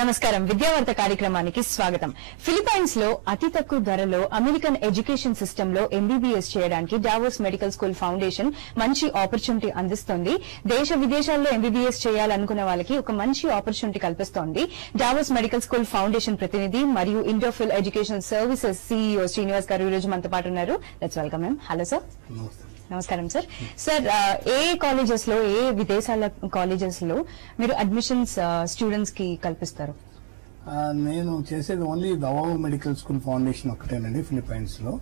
నమస్కారం విద్యావార్త కార్యక్రమానికి స్వాగతం. ఫిలిప్పైన్స్ లో అతి తక్కువ ధరలో అమెరికన్ ఎడ్యుకేషన్ సిస్టమ్ లో ఎంబీబీఎస్ చేయడానికి డావోస్ మెడికల్ స్కూల్ ఫౌండేషన్ మంచి ఆపర్చునిటీ అందిస్తోంది. దేశ విదేశాల్లో ఎంబీబీఎస్ చేయాలనుకున్న వాళ్ళకి ఒక మంచి ఆపర్చునిటీ కల్పిస్తోంది. డావోస్ మెడికల్ స్కూల్ ఫౌండేషన్ ప్రతినిధి మరియు Indophil education services CEO Srinivas గారు ఈ రోజు మనతో పాటు ఉన్నారు. Let's welcome him. Hello sir. నమస్కారం సార్. సార్, ఏ కాలేజెస్ లో, ఏ విదేశాల కాలేజెస్ లో మీరు అడ్మిషన్స్ స్టూడెంట్స్ కి కల్పిస్తారు? నేను చేసేది ఓన్లీ దవా మెడికల్ స్కూల్ ఫౌండేషన్ ఒకటేనండి ఫిలిప్పైన్స్ లో.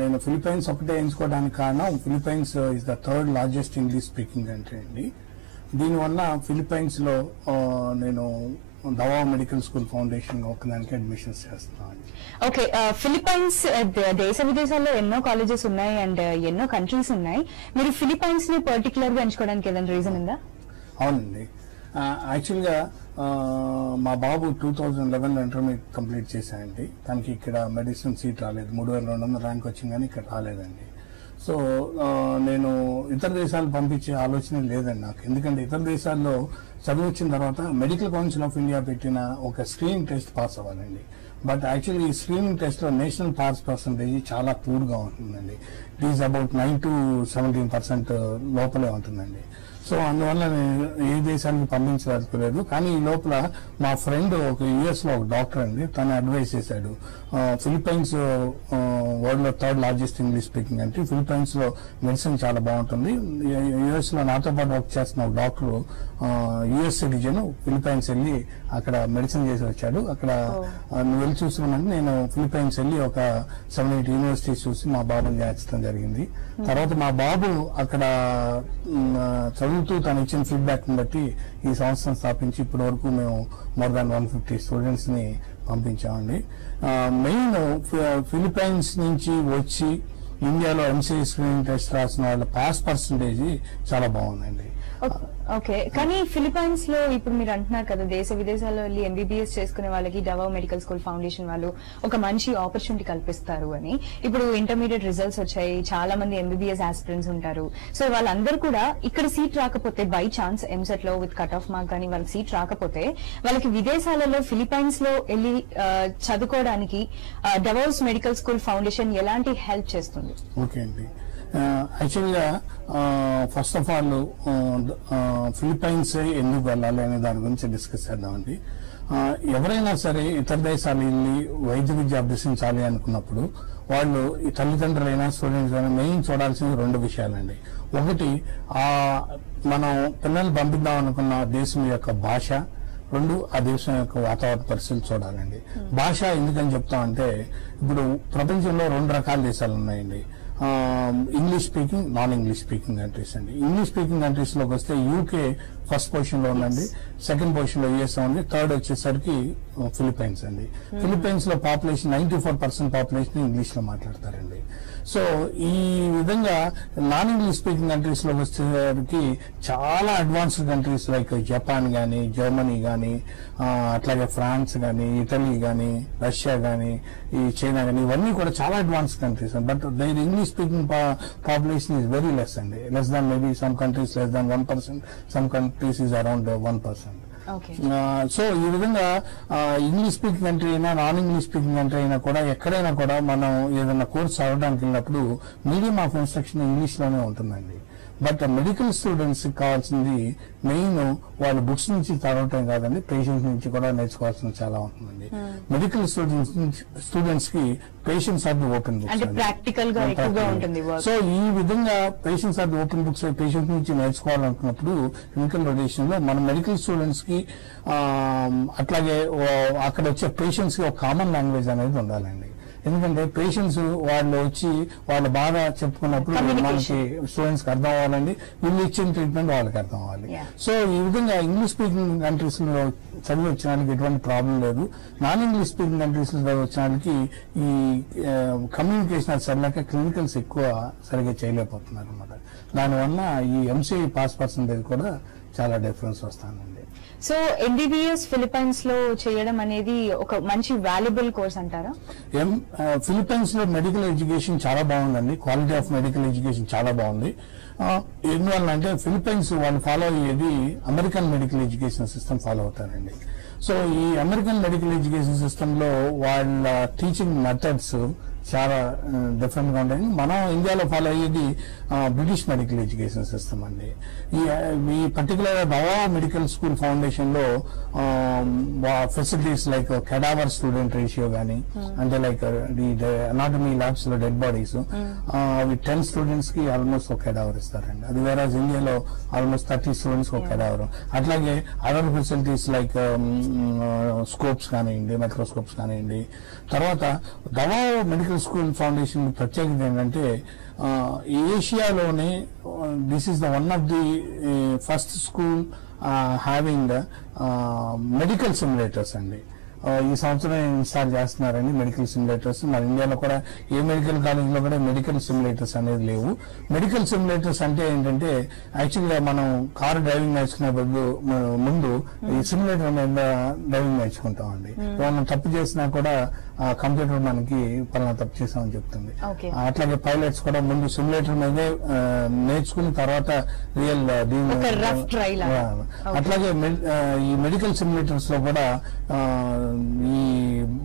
నేను ఫిలిప్పైన్స్ ఒకటే ఎంచుకోవడానికి కారణం, Philippines is the third largest English speaking country అండి. దీనివల్ల ఫిలిప్పైన్స్ లో నేను దవా మెడికల్ స్కూల్ ఫౌండేషన్ ఒకదానికి అడ్మిషన్స్ చేస్తున్నాను. ఓకే, ఫిలిప్పైన్స్ దేశ విదేశాల్లో ఎన్నో కాలేజెస్ ఉన్నాయి అండ్ ఎన్నో కంట్రీస్ ఉన్నాయి. మీరు ఫిలిప్పైన్స్ ని పర్టికులర్ గా ఎంచుకోవడానికి ఏదైనా రీజన్ ఉందా? అవునండి, యాక్చువల్ గా మా బాబు 2011 ఇంటర్మీడియట్ కంప్లీట్ చేశానండి. తనకి ఇక్కడ మెడిసిన్ సీట్ రాలేదు. 3200 ర్యాంక్ వచ్చింది కానీ ఇక్కడ రాలేదండి. సో నేను ఇతర దేశాలు పంపించే ఆలోచన లేదండి నాకు. ఎందుకంటే ఇతర దేశాల్లో చదువు వచ్చిన తర్వాత మెడికల్ కౌన్సిల్ ఆఫ్ ఇండియా పెట్టిన ఒక స్క్రీనింగ్ టెస్ట్ పాస్ అవ్వాలండి. బట్ యాక్చువల్లీ ఈ స్క్రీనింగ్ టెస్ట్ లో నేషనల్ పాస్ పర్సంటేజ్ చాలా పూర్ గా ఉంటుందండి. ఇట్ ఈస్ అబౌట్ 9 to 17% లోపలే ఉంటుందండి. సో అందువల్ల నేను ఏ దేశానికి పంపించలేదు. కానీ ఈ లోపల మా ఫ్రెండ్ ఒక యుఎస్ లో ఒక డాక్టర్ అండి, తను అడ్వైస్ చేశాడు, ఫిలిప్పైన్స్ వరల్డ్ లో third largest English speaking country, Philippines లో మెడిసిన్ చాలా బాగుంటుంది. యుఎస్ లో నాతో పాటు వర్క్ చేస్తున్న ఒక డాక్టర్ యుఎస్ సిటిజన్ ఫిలిప్పైన్స్ వెళ్ళి అక్కడ మెడిసిన్ చేసి వచ్చాడు. అక్కడ నువ్వు వెళ్ళి చూస్తున్నానంటే నేను ఫిలిప్పైన్స్ వెళ్ళి ఒక 7-8 యూనివర్సిటీస్ చూసి మా బాబుని చేర్చడం జరిగింది. తర్వాత మా బాబు అక్కడ చదువుతూ తను ఇచ్చిన ఫీడ్బ్యాక్ ని బట్టి ఈ సంస్థను స్థాపించి ఇప్పటి వరకు మేము మోర్ దాన్ 150 స్టూడెంట్స్ ని పంపించామండి. మెయిన్ ఫిలిప్పైన్స్ నుంచి వచ్చి ఇండియాలో ఎంసీఏ స్క్రీనింగ్ టెస్ట్ రాసిన వాళ్ళ పాస్ పర్సంటేజ్ చాలా బాగుందండి. ఓకే, కానీ ఫిలిప్పైన్స్ లో ఇప్పుడు మీరు అంటున్నారు కదా, దేశ విదేశాల్లో వెళ్ళి ఎంబీబీఎస్ చేసుకునే వాళ్ళకి డవా మెడికల్ స్కూల్ ఫౌండేషన్ వాళ్ళు ఒక మంచి ఆపర్చునిటీ కల్పిస్తారు అని. ఇప్పుడు ఇంటర్మీడియట్ రిజల్ట్స్ వచ్చాయి, చాలా మంది ఎంబీబీఎస్ ఆస్పిరెంట్స్ ఉంటారు. సో వాళ్ళందరూ కూడా ఇక్కడ సీట్ రాకపోతే, బై ఛాన్స్ ఎంసెట్ లో విత్ కట్ ఆఫ్ మార్క్ కానీ వాళ్ళకి సీట్ రాకపోతే, వాళ్ళకి విదేశాలలో ఫిలిప్పైన్స్ లో వెళ్ళి చదువుకోవడానికి డవాస్ మెడికల్ స్కూల్ ఫౌండేషన్ ఎలాంటి హెల్ప్ చేస్తుంది? ఓకే అండి, యాక్చువల్గా ఫస్ట్ ఆఫ్ ఆల్ ఫిలిప్పైన్స్ ఎందుకు వెళ్ళాలి అనే దాని గురించి డిస్కస్ చేద్దామండి. ఎవరైనా సరే ఇతర దేశాలు వెళ్ళి వైద్య విద్య అభ్యసించాలి అనుకున్నప్పుడు వాళ్ళు ఈ తల్లిదండ్రులైనా స్టూడెంట్స్ అయినా మెయిన్ చూడాల్సిన 2 విషయాలండి. ఒకటి, మనం పిల్లల్ని పంపిద్దాం అనుకున్న దేశం యొక్క భాష, 2 ఆ దేశం యొక్క వాతావరణ పరిస్థితులు చూడాలండి. భాష ఎందుకని చెప్తామంటే, ఇప్పుడు ప్రపంచంలో 2 రకాల దేశాలు ఉన్నాయండి. English speaking, non English speaking countries అండి. ఇంగ్లీష్ స్పీకింగ్ కంట్రీస్ లోకి వస్తే యూకే ఫస్ట్ పొజిషన్ లో ఉందండి, సెకండ్ పొజిషన్ లో యుఎస్ ఉంది, థర్డ్ వచ్చేసరికి ఫిలిప్పైన్స్ అండి. ఫిలిప్పైన్స్ లో పాపులేషన్ 94% పాపులేషన్ ఇంగ్లీష్ లో మాట్లాడతారండి. సో ఈ విధంగా నాన్ ఇంగ్లీష్ స్పీకింగ్ కంట్రీస్ లోకి వచ్చేసరికి చాలా అడ్వాన్స్డ్ కంట్రీస్ లైక్ జపాన్ గానీ, జర్మనీ గానీ, అట్లాగే ఫ్రాన్స్ గానీ, ఇటలీ గానీ, రష్యా గానీ, ఈ చైనా గానీ, ఇవన్నీ కూడా చాలా advanced countries. But their English speaking population is very less అండి. Less than maybe some countries less than 1%, some countries is around 1%. So ఈ విధంగా ఇంగ్లీష్ స్పీకింగ్ కంట్రీ అయినా, నాన్ ఇంగ్లీష్ స్పీకింగ్ కంట్రీ అయినా కూడా ఎక్కడైనా కూడా మనం ఏదైనా కోర్స్ చదవడానికి వెళ్ళినప్పుడు మీడియం ఆఫ్ ఇన్స్ట్రక్షన్ ఇంగ్లీష్ లోనే ఉంటుందండి. బట్ మెడికల్ స్టూడెంట్స్ కావాల్సింది మెయిన్ వాళ్ళ బుక్స్ నుంచి చదవటం కాదండి, పేషెంట్స్ నుంచి కూడా నేర్చుకోవాల్సింది చాలా ఉంటుందండి. మెడికల్ స్టూడెంట్స్ కి patients are the open books, practical గా ఎక్కువగా ఉంటుంది. సో ఈ విధంగా patients are the open books patient నుంచి నేర్చుకోవాలనుకున్నప్పుడు క్లినికల్ రొటేషన్ లో మన మెడికల్ స్టూడెంట్స్ కి అట్లాగే అక్కడ వచ్చే పేషెంట్స్ కి ఒక కామన్ లాంగ్వేజ్ అనేది ఉండాలండి. ఎందుకంటే పేషెంట్స్ వాళ్ళు వచ్చి వాళ్ళ బాధ చెప్పుకున్నప్పుడు మనకి స్టూడెంట్స్ కి అర్థం అవ్వాలండి, వీళ్ళు ఇచ్చిన ట్రీట్మెంట్ వాళ్ళకి అర్థం అవ్వాలి. సో ఈ విధంగా ఇంగ్లీష్ స్పీకింగ్ కంట్రీస్ లో చదివి వచ్చిన వాళ్ళకి ఎటువంటి ప్రాబ్లం లేదు. నాన్ ఇంగ్లీష్ స్పీకింగ్ కంట్రీస్ లో చదివి వచ్చిన వాళ్ళకి ఈ కమ్యూనికేషన్ సరిలేక క్లినికల్స్ ఎక్కువ సరిగ్గా చేయలేకపోతున్నారు అనమాట. దానివల్ల ఈ ఎంసీఐ పాస్ పర్సంటేజ్ కూడా చాలా డిఫరెన్స్ వస్తుందండి. సో ఎంబీబీఎస్ ఫిలిప్పైన్స్ లో చేయడం అనేది ఒక మంచి వాల్యుబుల్ కోర్స్ అంటారా? ఫిలిప్పైన్స్ లో మెడికల్ ఎడ్యుకేషన్ చాలా బాగుందండి, క్వాలిటీ ఆఫ్ మెడికల్ ఎడ్యుకేషన్ చాలా బాగుంది. ఎందువల్ల అంటే ఫిలిప్పైన్స్ వాళ్ళు ఫాలో అయ్యేది American medical education system follow అవుతారండి. సో ఈ అమెరికన్ మెడికల్ ఎడ్యుకేషన్ సిస్టంలో వాళ్ళ టీచింగ్ మెథడ్స్ చాలా డిఫరెంట్ గా ఉంటాయి. మనం ఇండియాలో ఫాలో అయ్యేది బ్రిటిష్ మెడికల్ ఎడ్యుకేషన్ సిస్టమ్ అండి. ఈ పర్టికులర్ దవా మెడికల్ స్కూల్ ఫౌండేషన్ లో facilities like cadaver student ratio కానీ, అంటే లైక్ అనాటమీ ల్యాబ్స్ లో డెడ్ బాడీస్ అవి 10 స్టూడెంట్స్ కి ఆల్మోస్ట్ ఒక కెడావర్ ఇస్తారండి. అది వేరే ఇండియాలో ఆల్మోస్ట్ 30 స్టూడెంట్స్ ఒక కెడావర్. అట్లాగే అదర్ ఫెసిలిటీస్ లైక్ స్కోప్స్ కానివ్వండి, మైక్రోస్కోప్స్ కానివ్వండి. తర్వాత దవా మెడికల్ స్కూల్ ఫౌండేషన్ ప్రత్యేకత ఏంటంటే ఏషియాలోనే this is the one of the first school having medical simulators అండి. ఈ సంవత్సరం ఇన్స్టాల్ చేస్తున్నారండి మెడికల్ సిమ్యులేటర్స్. మన ఇండియాలో కూడా ఏ మెడికల్ కాలేజ్లో కూడా మెడికల్ సిమ్యులేటర్స్ అనేది లేవు. మెడికల్ సిమ్యులేటర్స్ అంటే ఏంటంటే యాక్చువల్గా మనం కారు డ్రైవింగ్ నేర్చుకునే ముందు ఈ సిమ్యులేటర్ మీద డ్రైవింగ్ నేర్చుకుంటామండి. మనం తప్పు చేసినా కూడా కంప్యూటర్ మనకి పలానా తప్పు చేసామని చెప్తుంది. అట్లాగే పైలట్స్ కూడా ముందు సిమ్యులేటర్ మీదే నేర్చుకున్న తర్వాత రియల్ అట్లాగే ఈ మెడికల్ సిమ్యులేటర్స్ లో కూడా ఈ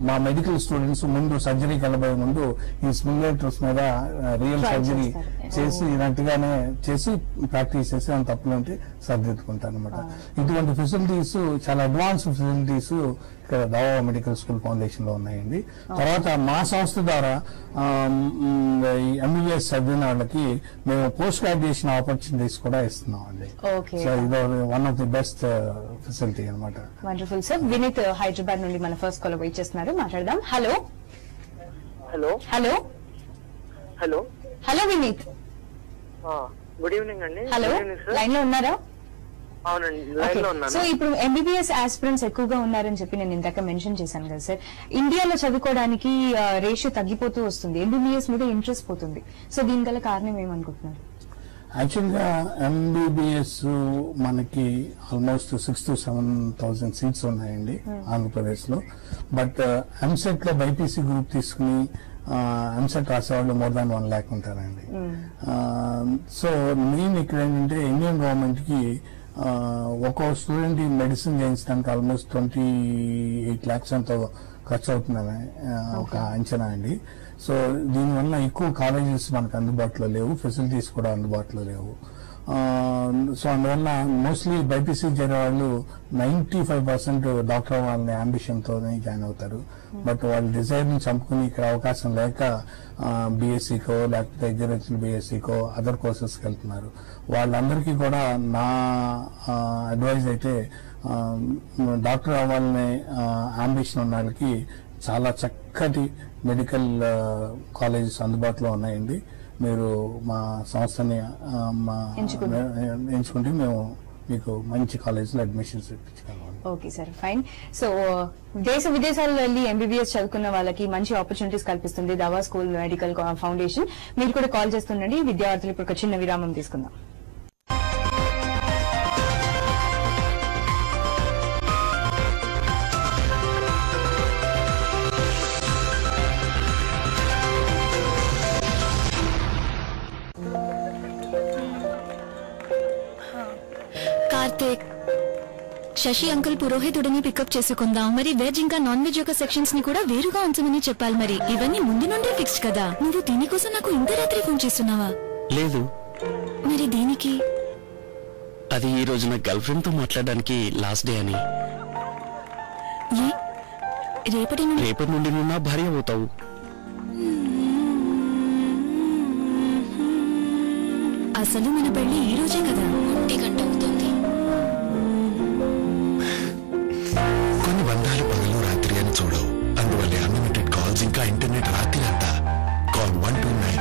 మా మెడికల్ స్టూడెంట్స్ ముందు సర్జరీకి వెళ్ళబోయే ముందు ఈ సిమ్యులేటర్స్ మీద రియల్ సర్జరీ చేసి ఇలాంటిగానే చేసి ప్రాక్టీస్ చేసి అని తప్పులు ఉంటే సర్దిద్దుకుంటారు అనమాట. ఇటువంటి ఫెసిలిటీస్ చాలా అడ్వాన్స్ ఫెసిలిటీస్ ఇక్కడ దవా మెడికల్ స్కూల్ ఫౌండేషన్ లో ఉన్నాయండి. తర్వాత మా సంస్థ ద్వారా ఈ ఎంబీబీఎస్ చదివిన వాళ్ళకి మేము పోస్ట్ గ్రాడ్యుయేషన్ ఆపర్చునిటీస్ కూడా ఇస్తున్నాం అండి. సో ఇది one of the best facility అనమాట. Wonderful sir. వినీత్ హైదరాబాద్ నుండి మన ఫస్ట్ కాల్ వెయిట్ చేస్తున్నారు, మాట్లాడదాం. Hello hello hello hello hello Vineet, good evening అండి. హలో, లైన్ లో ఉన్నారా? అవునండి, లైన్ లో ఉన్నాను. సో ఇప్పుడు ఎంబీబీఎస్ ఆస్పిరెంట్స్ ఎక్కువగా ఉన్నారని చెప్పి నేను ఇందాక మెన్షన్ చేశాను కదా సార్. ఇండియాలో చదువుకోవడానికి రేషియో తగ్గిపోతూ వస్తుంది, ఎంబీబీఎస్ మీద ఇంట్రెస్ట్ పోతుంది. సో దీని గల కారణం ఏమనుకుంటున్నారు? యాక్చువల్గా ఎంబీబీఎస్ మనకి ఆల్మోస్ట్ 6,000 to 7,000 సీట్స్ ఉన్నాయండి ఆంధ్రప్రదేశ్ లో. బట్ ఎంసెట్ లో బైపీసీ గ్రూప్ తీసుకుని ఎంసెట్ రాసేవాళ్ళు more than 1 lakh ఉంటారండి. సో మెయిన్ ఇక్కడ ఏంటంటే ఇండియన్ గవర్నమెంట్ కి ఒక్కో స్టూడెంట్ ఈ మెడిసిన్ చేయించడానికి ఆల్మోస్ట్ 28 lakhs అంత ఖర్చు అవుతుందని ఒక అంచనా అండి. సో దీనివల్ల ఎక్కువ కాలేజెస్ మనకు అందుబాటులో లేవు, ఫెసిలిటీస్ కూడా అందుబాటులో లేవు. సో అందువల్ల మోస్ట్లీ బైపీసీ చేరే వాళ్ళు 95% డాక్టర్ అవ్వాలనే అంబిషన్తోనే జాయిన్ అవుతారు. బట్ వాళ్ళ డిజైర్ని చంపుకుని ఇక్కడ అవకాశం లేక బీఎస్సీకో లేకపోతే అగ్రికల్చర్ బీఎస్సీకో అదర్ కోర్సెస్కి వెళ్తున్నారు. వాళ్ళందరికీ కూడా నా అడ్వైజ్ అయితే డాక్టర్ అవ్వాలనే అంబిషన్ ఉన్న వాళ్ళకి చాలా చక్కటి మెడికల్ కాలేజెస్ అందుబాటులో ఉన్నాయండి. మీరు మా సంస్థని ఎంచుకుంటే మేము మీకు మంచి కాలేజీలో అడ్మిషన్స్ ఇప్పించగలం. Okay sir, fine. సో దేశ విదేశాల్లో వెళ్ళి ఎంబీబీఎస్ చదువుకున్న వాళ్ళకి మంచి ఆపర్చునిటీస్ కల్పిస్తుంది దవా స్కూల్ మెడికల్ ఫౌండేషన్. మీరు కూడా కాల్ చేస్తుండండి. విద్యార్థులు ఇప్పుడు ఒక చిన్న విరామం తీసుకుందాం. కార్తీక్, శశి అంకుల్ పురోహితుడిని పికప్ చేసుకుందాం. మరి వెజ్ ఇంకా నాన్ వెజ్ యొక్క సెక్షన్స్ ని కూడా వేరుగా ఉంచమని చెప్పాలి. మరి ఇవన్నీ ముందు నుండి ఫిక్స్ కదా. నువ్వు దీనికోసం నాకు ఇంత రాత్రి ఫోన్ చేస్తున్నావా? లేదు. మరి దీనికి? అది ఈ రోజు నా గర్ల్ ఫ్రెండ్ తో మాట్లాడడానికి లాస్ట్ డే అని. రేపటి నుండి నువ్వు నా భార్య అవుతావు. అసలు మన పెళ్లి ఈ రోజే కదా, 1 గంట అవుతుంది. కొన్ని బంధాలు పగలు రాత్రి అని చూడవు. అందువల్ల అన్లిమిటెడ్ కాల్స్ ఇంకా ఇంటర్నెట్ రాత్రి అంతా. కాల్ 129.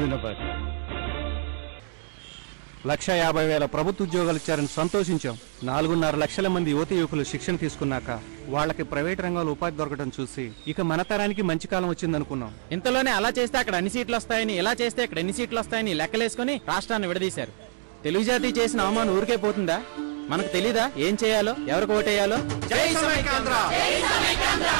యూనివర్సిటీ 1,50,000 ప్రభుత్వ ఉద్యోగాలు ఇచ్చారని సంతోషించాం. 4.5 లక్షల మంది యువతి యువకులు శిక్షణ తీసుకున్నాక వాళ్ళకి ప్రైవేట్ రంగంలో ఉపాధి దొరకడం చూసి ఇక మన తరానికి మంచి కాలం వచ్చిందనుకున్నాం. ఇంతలోనే అలా చేస్తే అక్కడ అన్ని సీట్లు వస్తాయని, ఇలా చేస్తే ఇక్కడ ఎన్ని సీట్లు వస్తాయని లెక్కలేసుకుని రాష్ట్రాన్ని విడదీశారు. తెలుగు జాతి చేసిన అవమానం ఊరికే పోతుందా? మనకు తెలీదా ఏం చేయాలో, ఎవరికి ఓటేయాలో? జై సమైక్యాంధ్ర, జై సమైక్యాంధ్ర,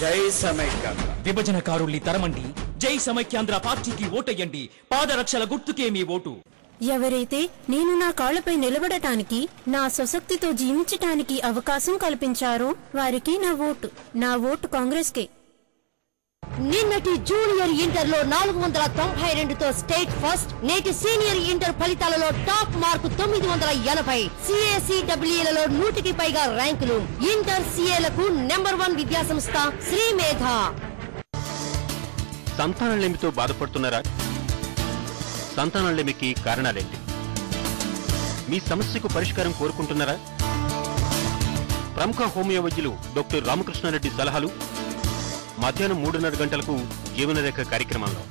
జై సమైక్యాంధ్ర. విభజనకారుల్ని తరమండి, జై సమైక్యాంధ్ర పార్టీకి ఓటెయ్యండి. పాదరక్షల గుర్తుకే మీ ఓటు. ఎవరైతే నేను నా కాళ్లపై నిలబడటానికి, నా స్వశక్తితో జీవించటానికి అవకాశం కల్పించారో వారికి నా ఓటు కాంగ్రెస్కే. నిన్నటి జూనియర్ ఇంటర్ లో 492తో స్టేట్ ఫస్ట్, నేటి సీనియర్ ఇంటర్ ఫలితాలలో టాప్ మార్కు 980. CACWEలలో 100కి పైగా ర్యాంకులు. ఇంటర్ CAలకు నెంబర్ 1 విద్యాసంస్థ శ్రీమేధ. సంతానలేమితో బాధపడుతున్నారా? సంతానలేమికి కారణాలేంటి? మీ సమస్యకు పరిష్కారం కోరుకుంటున్నారా? ప్రముఖ హోమియో వైద్యులు డాక్టర్ రామకృష్ణారెడ్డి సలహాలు మధ్యాహ్నం 3:30 గంటలకు జీవనరేఖ కార్యక్రమంలో.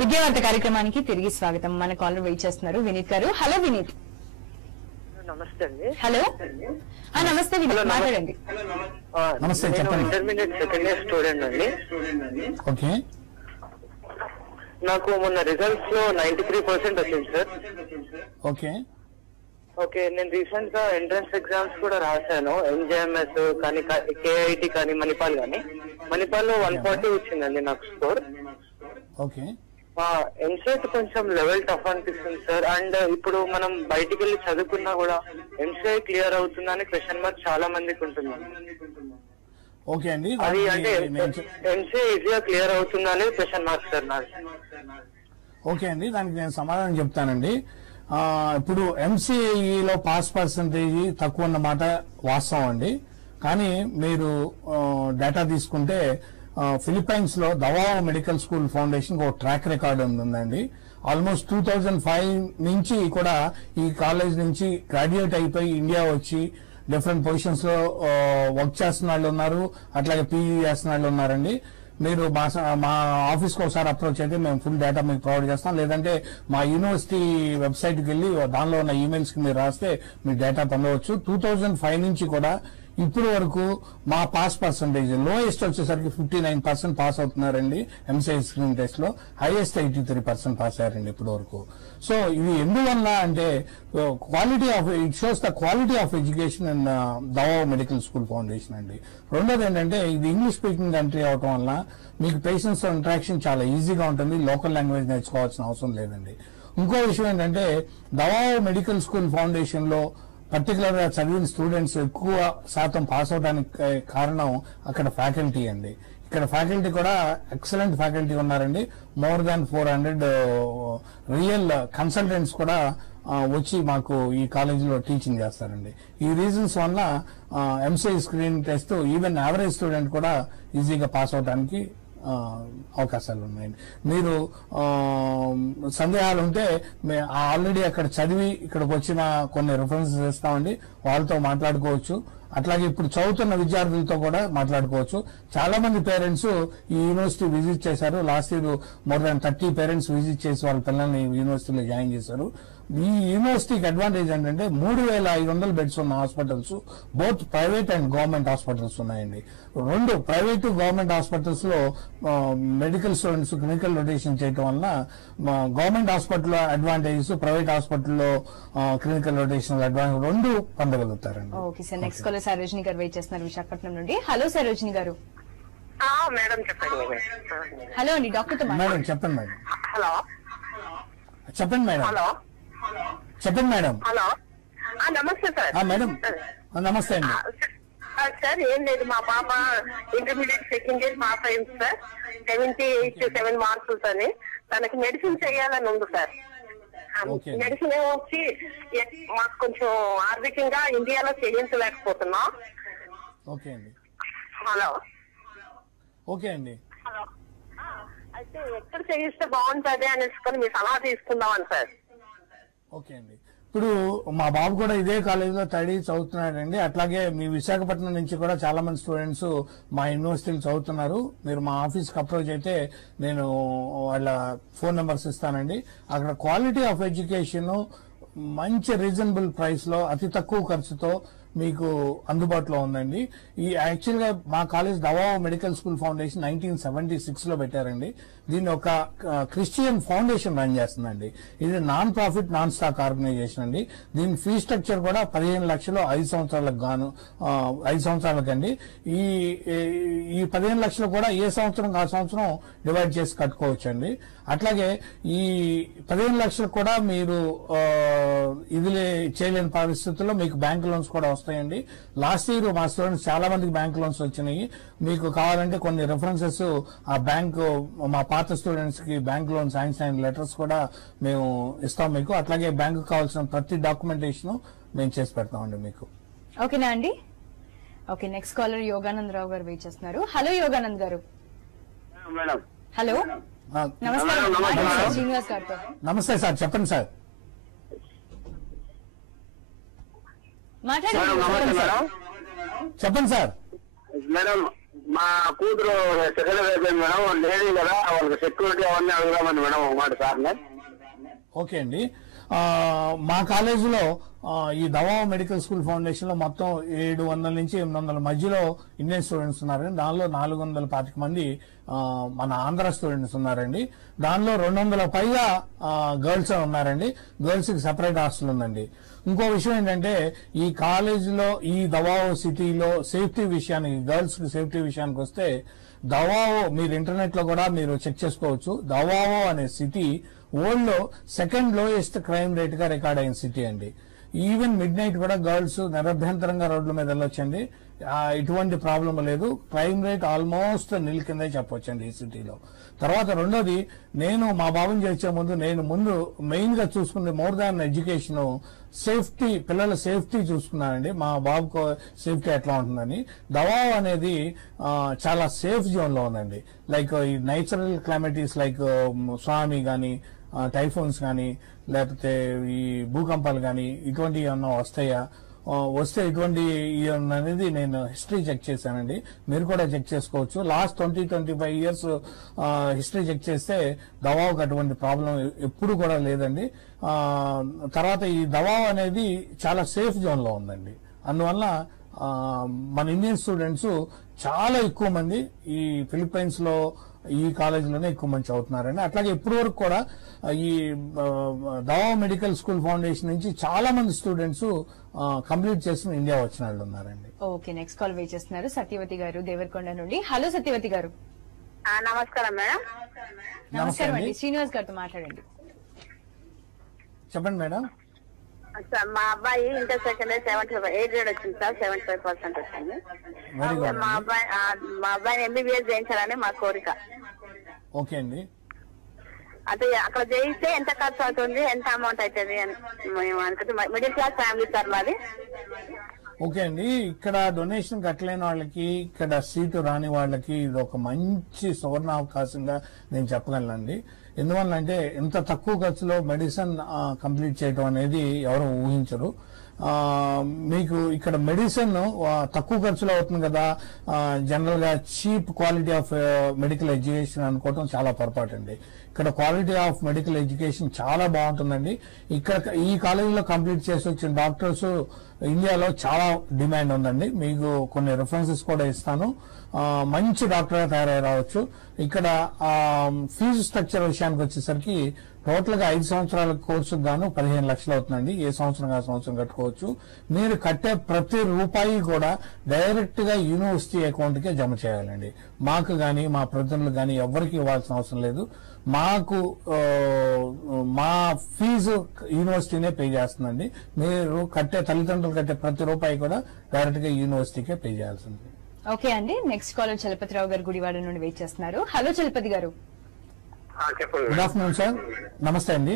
విద్యావార్త కార్యక్రమానికి తిరిగి స్వాగతం. మన కాలర్ వెయిట్ చేస్తున్నారు వినీత్ గారు. హలో వినీత్. నమస్తే అండి. హలో నమస్తే వినీత్, మాట్లాడండి. నమస్తే, చెప్పండి. ఇంటర్మీడియట్ సెకండ్ ఇయర్ స్టూడెంట్ అండి. ఓకే. నాకు మొన్న రిజల్ట్స్ లో 93% వచ్చింది సార్. ఓకే ఓకే, నేను రీసెంట్ గా ఎంట్రన్స్ ఎగ్జామ్స్ కూడా రాశాను. NJMS కానీ, KIT కానీ, మణిపాల్ కానీ. మణిపాల్ లో 140 వచ్చిందండి నాకు స్కోర్. ఓకే. ఎంసెట్ కొంచెం లెవెల్ టఫ్ అనిపిస్తుంది సార్. అండ్ ఇప్పుడు మనం బయటికి వెళ్ళి చదువుకున్నా కూడా ఎంసీఐ క్లియర్ అవుతుందని క్వశ్చన్ మార్క్ చాలా మందికి ఉంటుంది. ఓకే అండి, అది అంటే ఎంసీఐ ఈజీగా క్లియర్ అవుతుందని క్వశ్చన్ మార్క్ సార్ నాకు. ఓకే అండి, దానికి నేను సమాధానం చెప్తానండి. ఇప్పుడు MCAEలో పాస్ పర్సంటేజ్ తక్కువ అన్నమాట వాస్తవం అండి. కానీ మీరు డేటా తీసుకుంటే ఫిలిప్పైన్స్ లో దవావ్ మెడికల్ స్కూల్ ఫౌండేషన్ ఒక ట్రాక్ రికార్డ్ ఉందండి. ఆల్మోస్ట్ 2005 నుంచి కూడా ఈ కాలేజ్ నుంచి గ్రాడ్యుయేట్ అయిపోయి ఇండియా వచ్చి డిఫరెంట్ పొజిషన్స్ లో వర్క్ చేస్తున్న వాళ్ళు ఉన్నారు, అట్లాగే PE చేస్తున్న వాళ్ళు ఉన్నారండి. మీరు మా ఆఫీస్కి ఒకసారి అప్రోచ్ అయితే మేము ఫుల్ డేటా మీకు ప్రొవైడ్ చేస్తాం. లేదంటే మా యూనివర్సిటీ వెబ్సైట్కి వెళ్ళి దానిలో ఉన్న ఈమెయిల్స్ కి మీరు రాస్తే మీ డేటా పొందవచ్చు. 2005 నుంచి కూడా ఇప్పుడు వరకు మా పాస్ పర్సంటేజ్ లోయెస్ట్ వచ్చేసరికి 59% పాస్ అవుతున్నారండి MCI స్క్రీన్ టెస్ట్ లో. హైయెస్ట్ 83% పాస్ అయ్యారండి ఇప్పటి వరకు. సో ఇది ఎందువల్ల అంటే quality of it shows the quality of education in దవావ్ మెడికల్ స్కూల్ ఫౌండేషన్ అండి. రెండోది ఏంటంటే ఇది ఇంగ్లీష్ స్పీకింగ్ కంట్రీ అవటం వల్ల మీకు పేషెంట్స్ తో ఇంటరాక్షన్ చాలా ఈజీగా ఉంటుంది. లోకల్ లాంగ్వేజ్ నేర్చుకోవాల్సిన అవసరం లేదండి. ఇంకో విషయం ఏంటంటే దవావ్ మెడికల్ స్కూల్ ఫౌండేషన్ లో పర్టికులర్ గా చదివిన స్టూడెంట్స్ ఎక్కువ శాతం పాస్ అవడానికి కారణం అక్కడ ఫ్యాకల్టీ అండి. ఇక్కడ ఫ్యాకల్టీ కూడా ఎక్సలెంట్ ఫ్యాకల్టీ ఉన్నారండి. మోర్ దాన్ 400 రియల్ కన్సల్టెంట్స్ కూడా వచ్చి మాకు ఈ కాలేజీలో టీచింగ్ చేస్తారండి. ఈ రీజన్స్ వల్ల MCI screen test even average student కూడా ఈజీగా పాస్ అవడానికి అవకాశాలు ఉన్నాయండి. మీరు సందేహాలు ఉంటే ఆల్రెడీ అక్కడ చదివి ఇక్కడికి వచ్చిన కొన్ని రిఫరెన్సెస్ ఇస్తామండి, వాళ్ళతో మాట్లాడుకోవచ్చు. అట్లాగే ఇప్పుడు చదువుతున్న విద్యార్థులతో కూడా మాట్లాడుకోవచ్చు. చాలా మంది పేరెంట్స్ ఈ యూనివర్సిటీ విజిట్ చేశారు. Last year more than 30 parents visit చేసి వాళ్ళ పిల్లల్ని యూనివర్సిటీలో జాయిన్ చేశారు. ఈ యూనివర్సిటీకి అడ్వాంటేజ్ ఏంటంటే 3500 బెడ్స్ ఉన్న hospitals both private and government hospitals ఉన్నాయండి. రెండు ప్రైవేట్ గవర్నమెంట్ హాస్పిటల్స్ లో మెడికల్ స్టూడెంట్స్ క్లినికల్ రొటేషన్ చేయడం వల్ల గవర్నమెంట్ హాస్పిటల్లో అడ్వాంటేజెస్, ప్రైవేట్ హాస్పిటల్లో క్లినికల్ రొటేషన్ అడ్వాంటేజ్ రెండు పొందగలుగుతారండి. Okay sir, next caller Sarojini garu wait చేస్తున్నారు విశాఖపట్నం నుండి. హలో సరోజిని గారు. మేడం చెప్పండి. హలో అండి, డాక్టర్ తో మేడం చెప్పండి. మేడం హలో చెప్పండి. మేడం హలో చెప్పండి. మేడం హలో నమస్తే సార్. మేడం నమస్తే అండి. సార్ ఏం లేదు, మా పాప ఇంటర్మీడియట్ సెకండ్ ఇయర్ పాస్ అయింది సార్. 78 మార్క్స్ అని తనకి మెడిసిన్ చేయాలని ఉంది సార్. మెడిసిన్ వచ్చి మాకు కొంచెం ఆర్థికంగా ఇండియాలో చేయించలేకపోతున్నాం. ఓకే అండి. హలో ఓకే అండి. హలో అయితే ఎక్కడ చేయిస్తే బాగుంటది అనేసుకొని మీ సలహా తీసుకుందామని సార్. ఓకే అండి. ఇప్పుడు మా బాబు కూడా ఇదే కాలేజీలో చదువుతున్నాడండి. అట్లాగే మీ విశాఖపట్నం నుంచి కూడా చాలా మంది స్టూడెంట్స్ మా యూనివర్సిటీలో చదువుతున్నారు. మీరు మా ఆఫీస్కి అప్రోచ్ అయితే నేను వాళ్ళ ఫోన్ నెంబర్స్ ఇస్తానండి. అక్కడ క్వాలిటీ ఆఫ్ ఎడ్యుకేషన్ మంచి రీజనబుల్ ప్రైస్ లో అతి తక్కువ ఖర్చుతో మీకు అందుబాటులో ఉందండి. ఈ యాక్చువల్ గా మా కాలేజ్ దవావ్ మెడికల్ స్కూల్ ఫౌండేషన్ 1976 లో పెట్టారండి. దీన్ని ఒక క్రిస్టియన్ ఫౌండేషన్ రన్ చేస్తుందండి. ఇది non profit non stock organisation అండి. దీని ఫీ స్ట్రక్చర్ కూడా 15 లక్షలు 5 సంవత్సరాలకు గాను 5 సంవత్సరాలకండి. ఈ 15 లక్షలు కూడా ఏ సంవత్సరం ఆ సంవత్సరం డివైడ్ చేసి కట్టుకోవచ్చు అండి. అట్లాగే ఈ 15 లక్షలు కూడా మీరు ఇది చేయలేని పరిస్థితుల్లో మీకు బ్యాంక్ లోన్స్ కూడా వస్తాయండి. లాస్ట్ ఇయర్ మా స్టూడెంట్స్ చాలా మందికి బ్యాంక్ లోన్స్ వచ్చినాయి. మీకు కావాలంటే కొన్ని రెఫరెన్సెస్ ఆ బ్యాంకు మా పాత స్టూడెంట్స్ కి బ్యాంక్ లోన్ శాంక్షన్ అయిన లెటర్స్ కూడా మేము ఇస్తాం మీకు. అట్లాగే బ్యాంకు కావాల్సిన ప్రతి డాక్యుమెంటేషన్ మేము చేసి పెడతామండి మీకు. ఓకేనా అండి? ఓకే, నెక్స్ట్ కాలర్ యోగానందరావు గారు వెయిట్ చేస్తున్నారు. హలో యోగానంద్ గారు. హలో, నమస్కారం. శ్రీనివాస్ గారితో. నమస్తే సార్, చెప్పండి సార్. చెప్పండి సార్. మేడం, మా కూతురు సెకండ్ అయిపోయింది మేడం, లేడీ కదా, వాళ్ళకి సెక్యూరిటీ అవన్నీ అడుగుదామని మేడం ఒక మాట సార్. ఓకే అండి, మా కాలేజీలో ఈ దవా మెడికల్ స్కూల్ ఫౌండేషన్ లో మొత్తం 700 నుంచి 800 మధ్యలో ఇండియన్ స్టూడెంట్స్ ఉన్నారండి. దానిలో 425 మంది మన ఆంధ్ర స్టూడెంట్స్ ఉన్నారండి. దానిలో 200 పైగా గర్ల్స్ ఉన్నారండి. గర్ల్స్ కి సెపరేట్ హాస్టల్ ఉందండి. ఇంకో విషయం ఏంటంటే ఈ కాలేజీలో ఈ దవావో సిటీలో సేఫ్టీ విషయానికి, గర్ల్స్ కి సేఫ్టీ విషయానికి వస్తే దవావో మీరు ఇంటర్నెట్ లో కూడా మీరు చెక్ చేసుకోవచ్చు. దవావో అనే సిటీ వరల్డ్ లో సెకండ్ లోయెస్ట్ క్రైమ్ రేట్ గా రికార్డ్ అయిన సిటీ అండి. ఈవెన్ మిడ్ నైట్ కూడా గర్ల్స్ నిరభ్యంతరంగా రోడ్ల మీద వెళ్ళొచ్చండి. ఎటువంటి ప్రాబ్లం లేదు. క్రైమ్ రేట్ ఆల్మోస్ట్ నిల్ కిందే చెప్పొచ్చండి ఈ సిటీలో. తర్వాత రెండోది, నేను మా బాబుని చేసే ముందు మెయిన్ గా చూసుకుంది మోర్ దాన్ ఎడ్యుకేషన్, సేఫ్టీ, పిల్లల సేఫ్టీ చూసుకున్నానండి. మా బాబుకు సేఫ్టీ ఎట్లా ఉంటుందని. దవా అనేది చాలా సేఫ్ జోన్ లో ఉందండి. లైక్ ఈ నేచురల్ క్లైమేటీస్ లైక్ సునామీ గానీ, టైఫోన్స్ కానీ, లేకపోతే ఈ భూకంపాలు కానీ ఇటువంటి ఏమన్నా వస్తే ఇటువంటి అనేది నేను హిస్టరీ చెక్ చేశానండి. మీరు కూడా చెక్ చేసుకోవచ్చు. లాస్ట్ 20-25 ఇయర్స్ హిస్టరీ చెక్ చేస్తే దవాకు అటువంటి ప్రాబ్లం ఎప్పుడు కూడా లేదండి. తర్వాత ఈ దవా అనేది చాలా సేఫ్ జోన్ లో ఉందండి. అందువల్ల మన ఇండియన్ స్టూడెంట్స్ చాలా ఎక్కువ మంది ఈ ఫిలిప్పైన్స్ లో ఈ కాలేజీలోనే ఎక్కువ మంది చదువుతున్నారండి. అట్లాగే ఇప్పటి వరకు కూడా ఈ దవా మెడికల్ స్కూల్ ఫౌండేషన్ నుంచి చాలా మంది స్టూడెంట్స్ కంప్లీట్ చేసిన ఇండియా వచ్చిన వాళ్ళు ఉన్నారండి. ఓకే, నెక్స్ట్ కాల్ వెయిట్ చేస్తున్నారు సత్యవతి గారు దేవరకొండ నుండి. హలో సత్యవతి గారు. నమస్కారం మేడం. నమస్కారం అండి. శ్రీనివాస్ గారితో మాట్లాడండి. చెప్పండి మేడం. సార్, మా అబ్బాయి ఇంటర్ సెకండ్ 78 గ్రేడ్ వచ్చింది సార్. 75% వచ్చింది. మా అబ్బాయిని ఎంబీబీఎస్ చేయించాలని మా కోరిక. ఓకే అండి. అంటే అక్కడ చేయిస్తే ఎంత ఖర్చు అవుతుంది, ఎంత అమౌంట్ అవుతుంది అని మేము అనుకుంటున్నాం. మిడిల్ క్లాస్ ఫ్యామిలీ సార్ మాది. ఓకే అండి, ఇక్కడ డొనేషన్ కట్టలేని వాళ్ళకి, ఇక్కడ సీటు రాని వాళ్ళకి ఇది ఒక మంచి సువర్ణ అవకాశంగా నేను చెప్పగలనండి. ఎందువల్లంటే ఇంత తక్కువ ఖర్చులో మెడిసిన్ కంప్లీట్ చేయడం అనేది ఎవరు ఊహించరు. మీకు ఇక్కడ మెడిసిన్ తక్కువ ఖర్చులో అవుతుంది కదా, జనరల్ గా cheap quality of medical education అనుకోవటం చాలా పొరపాటు అండి. ఇక్కడ క్వాలిటీ ఆఫ్ మెడికల్ ఎడ్యుకేషన్ చాలా బాగుంటుందండి. ఇక్కడ ఈ కాలేజీలో కంప్లీట్ చేసి వచ్చిన డాక్టర్స్ ఇండియాలో చాలా డిమాండ్ ఉందండి. మీకు కొన్ని రెఫరెన్సెస్ కూడా ఇస్తాను. మంచి డాక్టర్ గా తయారై రావచ్చు. ఇక్కడ ఫీజు స్ట్రక్చర్ విషయానికి వచ్చేసరికి టోటల్ గా 5 సంవత్సరాల కోర్సుకు గాను 15 లక్షలు అవుతుందండి. ఏ సంవత్సరం ఆ సంవత్సరం కట్టుకోవచ్చు. మీరు కట్టే ప్రతి రూపాయి కూడా డైరెక్ట్ గా యూనివర్సిటీ అకౌంట్ కే జమ చేయాలండి. మాకు గాని మా ప్రతినిధులకు గాని ఎవరికి ఇవ్వాల్సిన అవసరం లేదు. మాకు మా ఫీజు యూనివర్సిటీనే పే చేస్తుందండి. మీరు తల్లిదండ్రులు కట్టే ప్రతి రూపాయి కూడా డైరెక్ట్ గా యూనివర్సిటీకే పే చేయాల్సింది. ఓకే అండి, నెక్స్ట్ కాలర్ చలపతిరావు గారు గుడివాడ నుండి వెయిట్ చేస్తున్నారు. హలో చలపతి గారు. Good afternoon sir. నమస్తే అండి.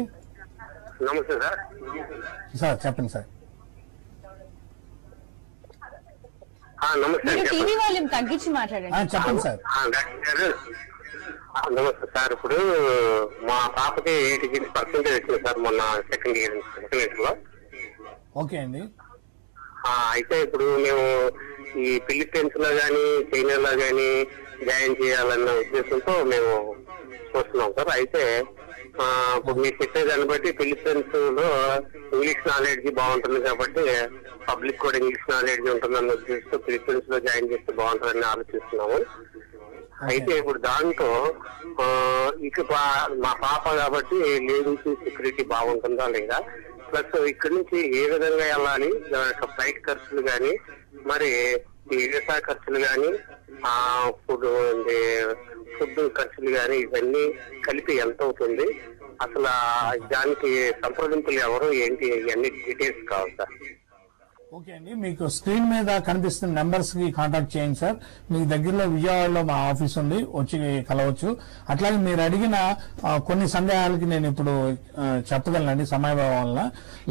నమస్తే సార్. సార్ చెప్పండి సార్. నమస్తే. టీవీ వాల్యూమ్ తగ్గించి మాట్లాడండి. చెప్పండి సార్. నమస్తే సార్. ఇప్పుడు మా పాపకి 86% వచ్చింది సార్ మొన్న సెకండ్ ఇయర్ లో. ఓకే అండి. అయితే ఇప్పుడు మేము ఈ ఫిలిప్పీన్స్ లో గానీ చైనాలో గానీ జాయిన్ చేయాలన్న ఉద్దేశంతో మేము చూస్తున్నాం సార్. అయితే ఇప్పుడు మీరు చెప్పేదాన్ని బట్టి ఫిలిప్పీన్స్ లో ఇంగ్లీష్ నాలెడ్జ్ బాగుంటుంది కాబట్టి పబ్లిక్ కూడా ఇంగ్లీష్ నాలెడ్జ్ ఉంటుందన్న ఉద్దేశంతో ఫిలిప్పీన్స్ లో జాయిన్ చేస్తే బాగుంటుందని ఆలోచిస్తున్నాము. అయితే ఇప్పుడు దాంతో ఇక మా పాప కాబట్టి లేడీస్ సెక్యూరిటీ బాగుంటుందా లేదా, ప్లస్ ఇక్కడి నుంచి ఏ విధంగా వెళ్ళాలి, ఫ్లైట్ ఖర్చులు కానీ, మరి ఈ వీసా ఖర్చులు కానీ, ఫుడ్ ఖర్చులు కానీ, ఇవన్నీ కలిపి ఎంత అవుతుంది, అసలు దానికి సంప్రదింపులు ఎవరు ఏంటి, ఇవన్నీ డీటెయిల్స్ కావాలి సార్. ఓకే అండి, మీకు స్క్రీన్ మీద కనిపిస్తున్న నెంబర్స్ కి కాంటాక్ట్ చేయండి సార్. మీ దగ్గరలో విజయవాడలో మా ఆఫీస్ ఉంది, వచ్చి కలవచ్చు. అట్లాగే మీరు అడిగిన కొన్ని సందేహాలకి నేను ఇప్పుడు చెప్పగలనండి సమయభావం వల్ల.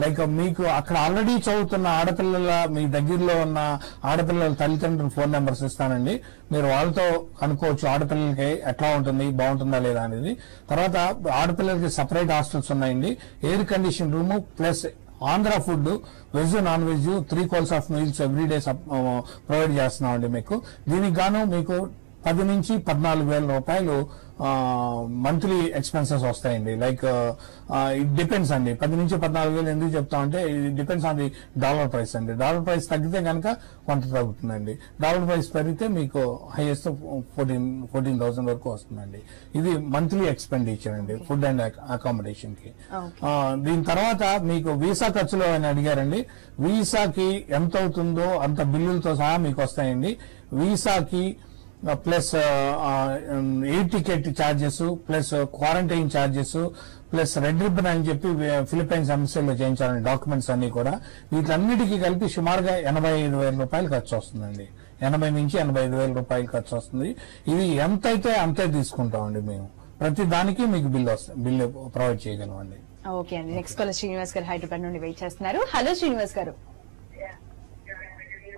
లైక్ మీకు అక్కడ ఆల్రెడీ చదువుతున్న ఆడపిల్లల, మీ దగ్గరలో ఉన్న ఆడపిల్లల తల్లిదండ్రుల ఫోన్ నెంబర్స్ ఇస్తానండి. మీరు వాళ్ళతో అనుకోవచ్చు ఆడపిల్లలకి ఎట్లా ఉంటుంది, బాగుంటుందా లేదా అనేది. తర్వాత ఆడపిల్లలకి సపరేట్ హాస్టల్స్ ఉన్నాయండి, air condition room plus Andhra food, veg non veg 3 course of meals everyday provide చేస్తున్నాం అండి మీకు. దీనికి గాను మీకు 10 నుంచి 14,000 రూపాయలు మంత్లీ ఎక్స్పెన్సెస్ వస్తాయండి. లైక్ ఇట్ డిపెండ్స్ అండి. 10 నుంచి 14,000 ఎందుకు చెప్తామంటే ఇది depends on the dollar price అండి. డాలర్ ప్రైస్ తగ్గితే కనుక కొంత తగ్గుతుందండి. డాలర్ ప్రైస్ పెరిగితే మీకు హైయెస్ట్ 14,000 వరకు వస్తుందండి. ఇది మంత్లీ ఎక్స్పెండిచర్ అండి ఫుడ్ అండ్ అకామిడేషన్ కి. దీని తర్వాత మీకు వీసా ఖర్చులు అని అడిగారండి. వీసాకి ఎంత అవుతుందో అంత బిల్లులతో సహా మీకు వస్తాయండి. వీసాకి plus air ticket charges, plus quarantine charges, plus red ribbon అని చెప్పి ఫిలిప్పైన్స్ ఎంబసీలో చేయించాలండి డాక్యుమెంట్స్ అన్ని కూడా. వీటన్నిటికీ కలిపి సుమారుగా 85,000 రూపాయలు ఖర్చు వస్తుందండి. 80 నుంచి 85,000 రూపాయలు ఖర్చు వస్తుంది. ఇది ఎంతైతే అంతే తీసుకుంటామండి మేము. ప్రతి దానికి మీకు బిల్లు ప్రొవైడ్ చేయగలమండి. ఓకే అండి, నెక్స్ట్ కాలర్ శ్రీనివాస్ గారు హైదరాబాద్ నుండి వెయిట్ చేస్తున్నారు. హలో శ్రీనివాస్ గారు.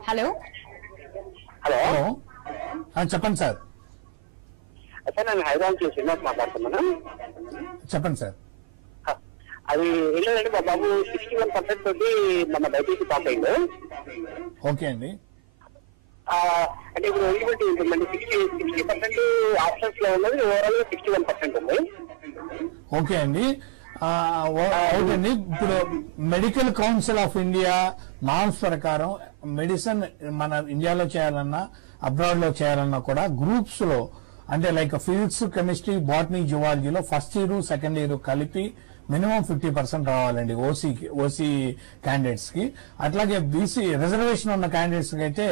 హలో హలో చెప్పండి సార్. సార్ నేను హైదరాబాద్ నుంచి శ్రీనివాస్ మాట్లాడుతున్నాను. చెప్పండి సార్. అది ఏంటంటే మా బాబు 61% తోటి మన బయటికి పాస్ అయింది. ఓకే అండి. అంటే ఇప్పుడు ఎలిజిబిలిటీ ఉంటుందండి. 60% ఆప్షన్స్ లో ఉన్నది, ఓవరాల్ గా 61% ఉంది. ఓకే అండి. అవునండి, ఇప్పుడు medical council of India norms ప్రకారం మెడిసిన్ మన ఇండియాలో చేయాలన్నా అబ్రాడ్ లో చేయాలన్నా కూడా గ్రూప్స్ లో, అంటే లైక్ ఫిజిక్స్, కెమిస్ట్రీ, బాటనీ, జువాలజీలో ఫస్ట్ ఇయర్ సెకండ్ ఇయర్ కలిపి మినిమం 50% రావాలండి ఓసీ క్యాండిడేట్స్ కి. అట్లాగే బీసీ రిజర్వేషన్ ఉన్న క్యాండిడేట్స్ కి అయితే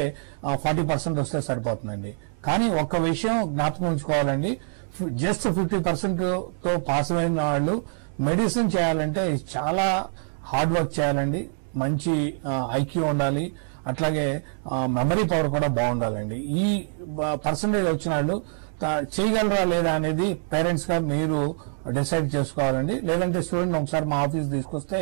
40% వస్తే సరిపోతుందండి. కానీ ఒక్క విషయం జ్ఞాపకం ఉంచుకోవాలండి, జస్ట్ 50% తో పాస్ అయిన వాళ్ళు మెడిసిన్ చేయాలంటే చాలా హార్డ్ వర్క్ చేయాలండి, మంచి ఐక్యూ ఉండాలి, అట్లాగే మెమరీ పవర్ కూడా బాగుండాలండి. ఈ పర్సంటేజ్ వచ్చిన వాళ్ళు చేయగలరా లేదా అనేది పేరెంట్స్ గా మీరు డిసైడ్ చేసుకోవాలండి. లేదంటే స్టూడెంట్ ఒకసారి మా ఆఫీస్ తీసుకొస్తే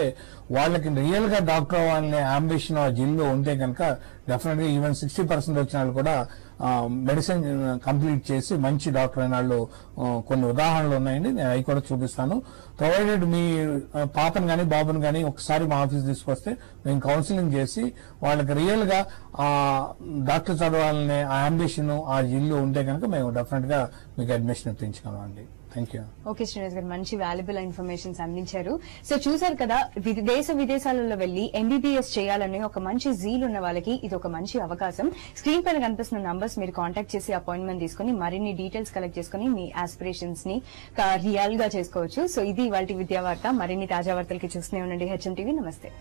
వాళ్ళకి రియల్ గా డాక్టర్ అవ్వాలనే అంబిషన్ ఆ జిల్లో ఉంటే కనుక డెఫినెట్ గా ఈవెన్ 60% వచ్చిన వాళ్ళు కూడా మెడిసిన్ కంప్లీట్ చేసి మంచి డాక్టర్ అయిన వాళ్ళు కొన్ని ఉదాహరణలు ఉన్నాయండి. నేను అవి కూడా చూపిస్తాను. ప్రొవైడెడ్ మీ పాపను కానీ బాబుని కానీ ఒకసారి మా ఆఫీస్ తీసుకొస్తే మేము కౌన్సిలింగ్ చేసి వాళ్ళకి రియల్ గా డాక్టర్ చదవాలనే ఆ అంబిషన్ ఆ జిల్లు ఉంటే కనుక మేము డెఫినెట్ గా మీకు అడ్మిషన్ ఇప్పించగలం అండి. Thank you. ఓకే శ్రీనివాస్ గారు, మంచి వాల్యుబుల్ ఇన్ఫర్మేషన్స్ అందించారు. సో చూసారు కదా, దేశ విదేశాలలో వెళ్లి ఎంబీబీఎస్ చేయాలని ఒక మంచి జీల్ ఉన్న వాళ్ళకి ఇది ఒక మంచి అవకాశం. స్క్రీన్ పైన కనిపిస్తున్న నంబర్స్ మీరు కాంటాక్ట్ చేసి అపాయింట్మెంట్ తీసుకుని మరిన్ని డీటెయిల్స్ కలెక్ట్ చేసుకుని మీ ఆస్పిరేషన్స్ ని రియల్ గా చేసుకోవచ్చు. సో ఇది ఇవాళ విద్యా వార్త. మరిన్ని తాజా వార్తలకి చూస్తూనే ఉండండి హెచ్ఎం టీవీ. నమస్తే.